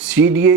CDA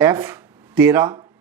F13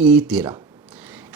E13।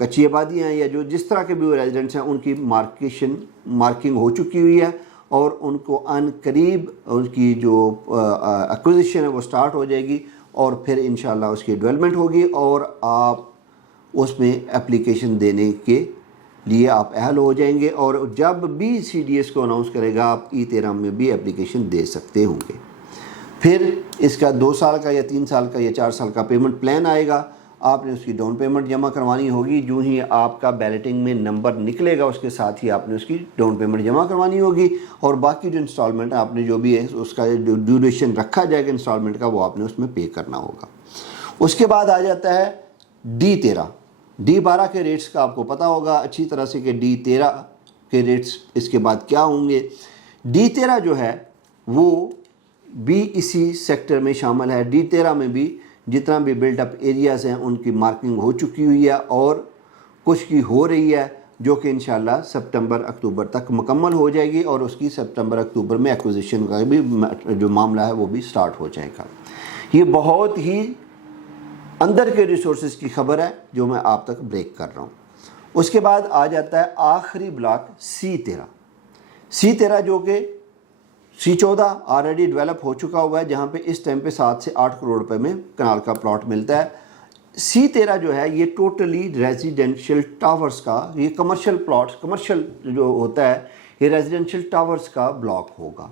کچی آبادیاں ہیں یا جو جس طرح کے بھی وہ ریزیڈنٹس ہیں ان کی مارکنگ ہو چکی ہوئی ہے اور ان کو ان قریب ان کی جو ایکوزیشن ہے وہ سٹارٹ ہو جائے گی اور پھر انشاءاللہ اس کی ڈیولپمنٹ ہوگی اور آپ اس میں اپلیکیشن دینے کے لیے آپ اہل ہو جائیں گے اور جب بھی سی ڈی ایس کو اناؤنس کرے گا آپ ای13 میں بھی اپلیکیشن دے سکتے ہوں گے۔ پھر اس کا 2 سال کا یا 3 سال کا یا 4 سال کا پیمنٹ پلان آئے گا، آپ نے اس کی ڈاؤن پیمنٹ جمع کروانی ہوگی، جو ہی آپ کا بیلٹنگ میں نمبر نکلے گا اس کے ساتھ ہی آپ نے اس کی ڈاؤن پیمنٹ جمع کروانی ہوگی اور باقی جو انسٹالمنٹ آپ نے جو بھی ہے اس کا جو ڈیوریشن رکھا جائے گا انسٹالمنٹ کا وہ آپ نے اس میں پے کرنا ہوگا۔ اس کے بعد آ جاتا ہے D13 D12 کے ریٹس کا آپ کو پتہ ہوگا اچھی طرح سے کہ D13 کے ریٹس اس کے بعد کیا ہوں گے۔ D13 جو ہے وہ بھی اسی سیکٹر میں شامل ہے۔ D13 میں بھی جتنا بھی بلڈ اپ ایریاز ہیں ان کی مارکنگ ہو چکی ہوئی ہے اور کچھ کی ہو رہی ہے جو کہ انشاءاللہ سپتمبر اکتوبر تک مکمل ہو جائے گی اور اس کی سپتمبر اکتوبر میں ایکوزیشن کا بھی جو معاملہ ہے وہ بھی سٹارٹ ہو جائے گا۔ یہ بہت ہی اندر کے ریسورسز کی خبر ہے جو میں آپ تک بریک کر رہا ہوں۔ اس کے بعد آ جاتا ہے آخری بلاک C13 جو کہ C14 آلریڈی ڈیولپ ہو چکا ہوا ہے جہاں پہ اس ٹائم پہ 7 سے 8 کروڑ روپے میں کنال کا پلاٹ ملتا ہے۔ C13 جو ہے یہ ٹوٹلی ریزیڈینشل ٹاورز کا، یہ کمرشل پلاٹس، کمرشل جو ہوتا ہے یہ ریزیڈینشل ٹاورز کا بلاک ہوگا۔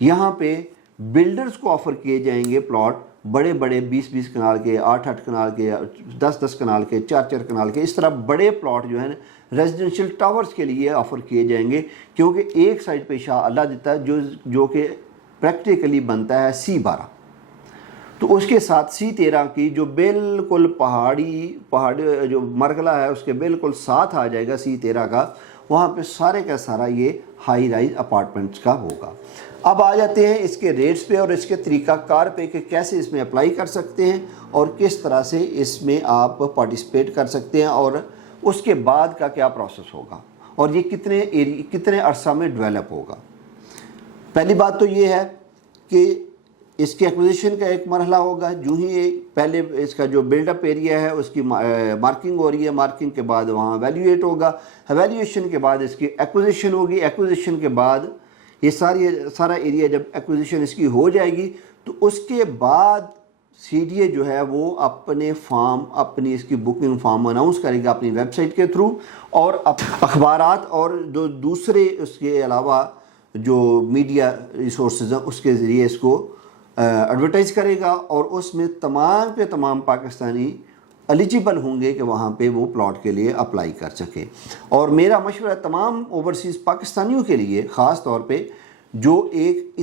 یہاں پہ بلڈرز کو آفر کیے جائیں گے پلاٹ بڑے بڑے 20 کنال کے، 8 کنال کے، 10 کنال کے، 4 کنال کے، اس طرح بڑے پلاٹ جو ہیں ریزیڈینشل ٹاورز کے لیے آفر کیے جائیں گے کیونکہ ایک سائڈ پہ شاہ اللہ دیتا ہے جو کہ پریکٹیکلی بنتا ہے C12، تو اس کے ساتھ C13 کی جو بالکل پہاڑ جو مرحلہ ہے اس کے بالکل ساتھ آ جائے گا C13 کا، وہاں پہ سارے کا سارا یہ ہائی رائز اپارٹمنٹس کا ہوگا۔ اب آ جاتے ہیں اس کے ریٹس پہ اور اس کے طریقہ کار پہ کہ کیسے اس میں اپلائی کر سکتے ہیں اور کس طرح سے اس میں آپ پارٹیسپیٹ کر سکتے ہیں اور اس کے بعد کا کیا پروسیس ہوگا اور یہ کتنے عرصہ میں ڈیولپ ہوگا۔ پہلی بات تو یہ ہے کہ اس کی ایکوزیشن کا ایک مرحلہ ہوگا، جو ہی پہلے اس کا جو بلڈ اپ ایریا ہے اس کی مارکنگ ہو رہی ہے، مارکنگ کے بعد وہاں ایویلیویٹ ہوگا، ایویلیویشن کے بعد اس کی ایکوزیشن ہوگی، ایکوزیشن کے بعد یہ سارا ایریا جب ایکوزیشن اس کی ہو جائے گی تو اس کے بعد سی ڈی اے جو ہے وہ اپنے فارم، اپنی اس کی بکنگ فارم اناؤنس کرے گا اپنی ویب سائٹ کے تھرو اور اخبارات اور جو دوسرے اس کے علاوہ جو میڈیا ریسورسز ہیں اس کے ذریعے اس کو ایڈورٹائز کرے گا اور اس میں تمام پاکستانی ایلیجیبل ہوں گے کہ وہاں پہ وہ پلاٹ کے لیے اپلائی کر سکیں۔ اور میرا مشورہ تمام اوورسیز پاکستانیوں کے لیے خاص طور پہ جو ایک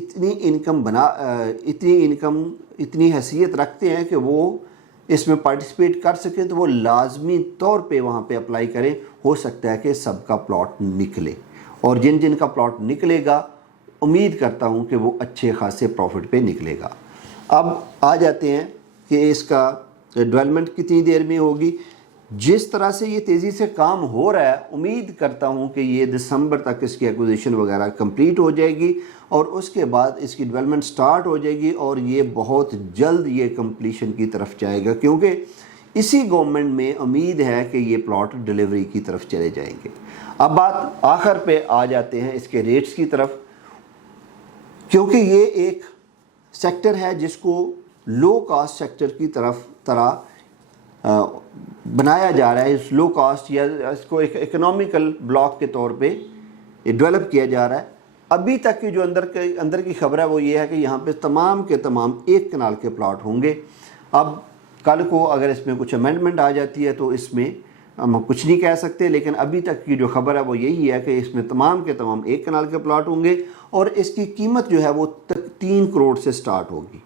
اتنی حیثیت رکھتے ہیں کہ وہ اس میں پارٹیسپیٹ کر سکیں تو وہ لازمی طور پہ وہاں پہ اپلائی کریں، ہو سکتا ہے کہ سب کا پلاٹ نکلے اور جن کا پلاٹ نکلے گا امید کرتا ہوں کہ وہ اچھے خاصے پروفٹ پہ نکلے گا۔ اب آ جاتے ہیں کہ اس کا ڈیولپمنٹ کتنی دیر میں ہوگی۔ جس طرح سے یہ تیزی سے کام ہو رہا ہے امید کرتا ہوں کہ یہ دسمبر تک اس کی ایکوزیشن وغیرہ کمپلیٹ ہو جائے گی اور اس کے بعد اس کی ڈیولپمنٹ سٹارٹ ہو جائے گی اور یہ بہت جلد یہ کمپلیشن کی طرف جائے گا کیونکہ اسی گورنمنٹ میں امید ہے کہ یہ پلاٹ ڈیلیوری کی طرف چلے جائیں گے۔ اب بات آخر پہ آ جاتے ہیں اس کے ریٹس کی طرف، کیونکہ یہ ایک سیکٹر ہے جس کو لو کاسٹ سیکٹر کی طرح بنایا جا رہا ہے، اس لو کاسٹ یا اس کو ایک اکنامیکل بلاک کے طور پہ ڈیولپ کیا جا رہا ہے۔ ابھی تک کی جو اندر کی خبر ہے وہ یہ ہے کہ یہاں پہ تمام کے تمام 1 کنال کے پلاٹ ہوں گے۔ اب کل کو اگر اس میں کچھ امینڈمنٹ آ جاتی ہے تو اس میں ہم کچھ نہیں کہہ سکتے، لیکن ابھی تک کی جو خبر ہے وہ یہی ہے کہ اس میں تمام کے تمام 1 کنال کے پلاٹ ہوں گے اور اس کی قیمت جو ہے وہ 3 کروڑ سے سٹارٹ ہوگی۔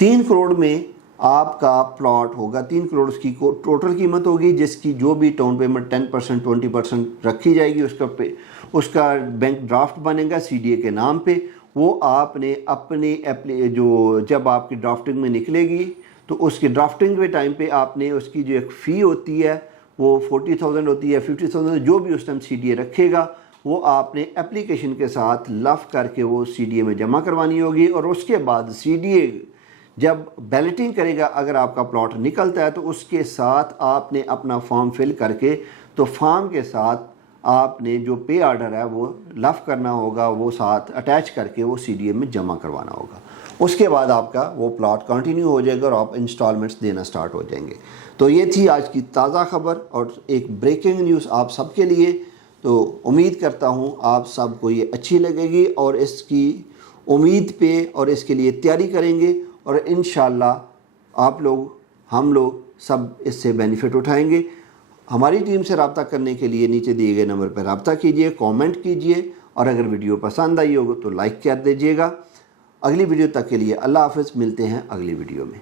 3 کروڑ میں آپ کا پلاٹ ہوگا، 3 کروڑ اس کی ٹوٹل قیمت ہوگی جس کی جو بھی ڈاؤن پیمنٹ 10% 20% رکھی جائے گی، اس کا بینک ڈرافٹ بنے گا سی ڈی اے کے نام پہ۔ وہ آپ نے اپنی جب آپ کی ڈرافٹنگ میں نکلے گی تو اس کی ڈرافٹنگ کے ٹائم پہ آپ نے اس کی جو ایک فی ہوتی ہے وہ 40,000 ہوتی ہے، 50,000 جو بھی اس ٹائم سی ڈی اے رکھے گا وہ آپ نے اپلیکیشن کے ساتھ لف کر کے وہ سی ڈی اے میں جمع کروانی ہوگی اور اس کے بعد سی ڈی اے جب بیلٹنگ کرے گا اگر آپ کا پلاٹ نکلتا ہے تو اس کے ساتھ آپ نے اپنا فارم فل کر کے تو فارم کے ساتھ آپ نے جو پے آرڈر ہے وہ لف کرنا ہوگا، وہ ساتھ اٹیچ کر کے وہ CDM میں جمع کروانا ہوگا. اس کے بعد آپ کا وہ پلاٹ کنٹینیو ہو جائے گا اور آپ انسٹالمنٹس دینا سٹارٹ ہو جائیں گے. تو یہ تھی آج کی تازہ خبر اور ایک بریکنگ نیوز آپ سب کے لیے. تو امید کرتا ہوں آپ سب کو یہ اچھی لگے گی اور اس کی امید پہ اور اس کے لیے تیاری کریں گے اور انشاءاللہ آپ لوگ ہم لوگ سب اس سے بینیفٹ اٹھائیں گے. ہماری ٹیم سے رابطہ کرنے کے لیے نیچے دیے گئے نمبر پر رابطہ کیجئے، کامنٹ کیجئے اور اگر ویڈیو پسند آئی ہوگا تو لائک کر دیجئے گا. اگلی ویڈیو تک کے لیے اللہ حافظ، ملتے ہیں اگلی ویڈیو میں.